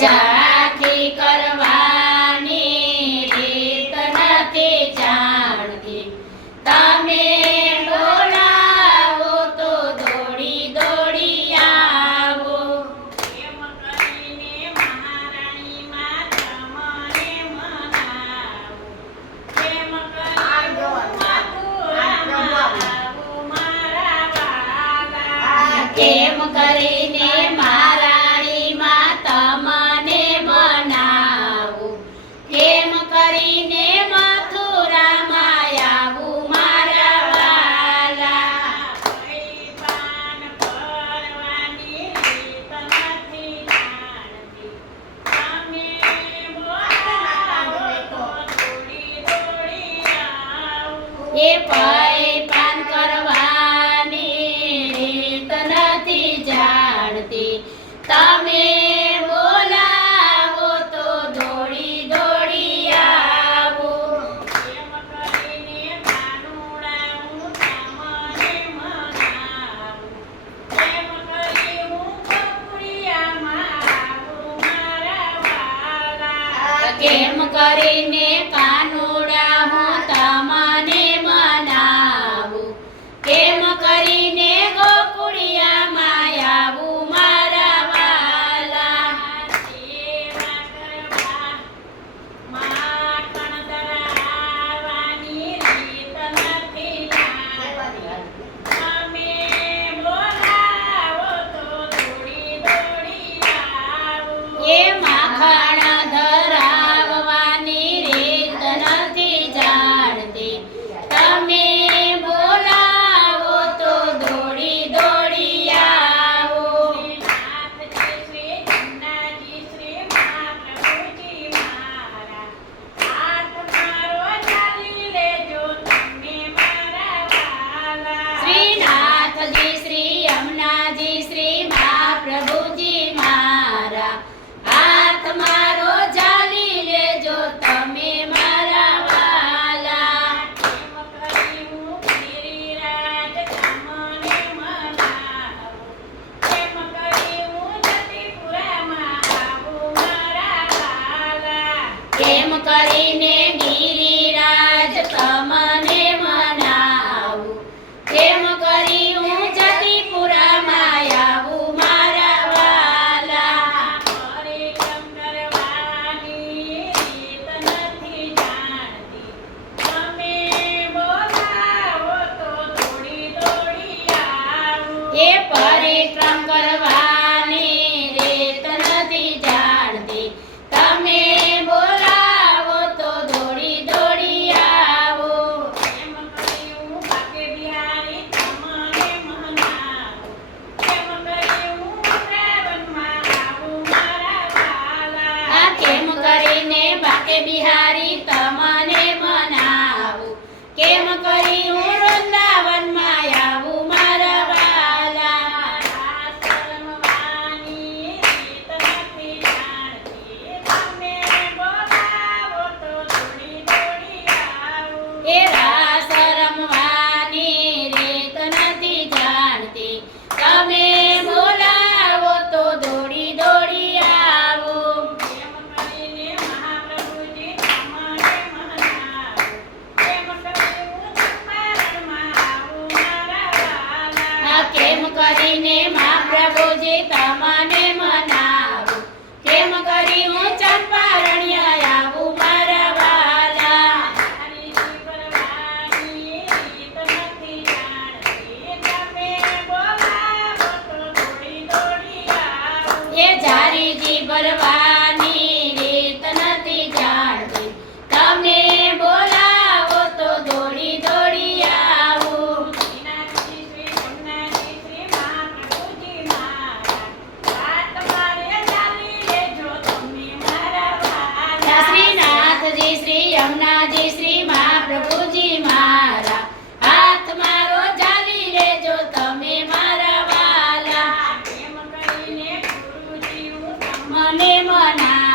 જાથી કરવાની રીત નથી જાણતી, તમે બોલાવો તો દોડી દોડી આવો. એમ કરીને મહારાણીમાં તમને મનાવું, એમ કરીને મથુરામાં આવું મારા વાલા. કેમ કરીને મહારાણીમાં તમને મનાવું, કેમ કરીને મથુરામાં આવું મારા વાલા. ભઈ પાન ભરવાની રીત નથી જાણતી, તમે બોલાવો તો દોડી દોડી આવું. એ ભઈ પાન કરવાની રીત નથી જાણતી, તમે બોલાવો તો દોડી દોડી આવું. એમ કરીને કાનુડા હું તમને મનાવું, એમ કરી હું કપડિયામાં આવું મારા વાલા. કેમ કરીને કાનુડા હું તમને મનાવું, કેમ કરીને ગોકુળિયામાં આવું મારા વાલા. સેવા કરવા માખણ ધરાવવાની રીત નથી જાણતી, તમે બોલાવો તો દોડી દોડી આવું. એ માખણ ધરાવવાની રીત નથી જાણતી, તમે બોલાવો તો દોડી દોડી આવો. શ્રીનાથજી શ્રી જમનાજી શ્રી મહાપ્રભુજી મારા, હાથ મારો ચાલી લેજો તમે મારા વાલા. શ્રીનાથજી શ્રી યમુનાજી શ્રી મહાપ્રભુજી મારા, હાથ મારો ઝાલી લેજો તમે મારા વાલા. એમ કરી હું ગિરિરાજ તમને મનાવું, એમ કરી હું જતીપુરામાં આવું મારા વાલા. કેમ કરીને ગિરિરાજ તમને મનાવું, કેમ કરી હું જતીપુરામાં આવું મારા વાલા. પરિક્રમ કરવાની રીત નથી જાણતી, તમે બોલાવો તો દોડી દોડી આવું. એ પરિક્રમ કરવાની રીત નથી જાણતી, તમે બોલાવો તો દોડી દોડી આવો. એમ કરી હું બાકે બિહારી તમને મનાવું, એમ કરી હું વૃંદાવનમાં આવું મારા વાલા. આ કેમ કરીને બાકે બિહારી તમને મનાવું, કેમ કરી હું વૃંદાવનમાં આવું મારા વાલા. રાસ રમવાની રીત નથી જાણતી, તમે બોલાવો તો દોડી દોડી આવું. એ રાસ રમવાની રીત નથી જાણતી, તમે બોલાવો તો દોડી દોડી આવો. એમ કરીને મહાપ્રભુજી તમને મનાવું, એમ કરી હું ચંપારણમાં આવું મારા વાલા. આ કેમ કરીને મહાપ્રભુજી તમને મનાવું, કેમ કરી હું ચંપારણ્ય આવું મારા વાલા. હરિજી પરવાની રીત નથી જાણતી, તમે બોલાવો તો દોડી દોડી આવું. એ જારીજી ભરવાની રીત નથી જાણતી, તમે બોલાવો તો દોડી દોડી આવો. શ્રીનાથજી શ્રી જમનાજી શ્રી મહાપ્રભુજી મારા, હાથ મારે ચાલી લેજો તમે મારા વાલા. શ્રીનાથજી શ્રી યમુનાજી શ્રી મહાપ્રભુજી મારા, હાથ મારો ઝાલી લેજો તમે મારા વાલા. એમ કરીને ગુરુજી હું મને મના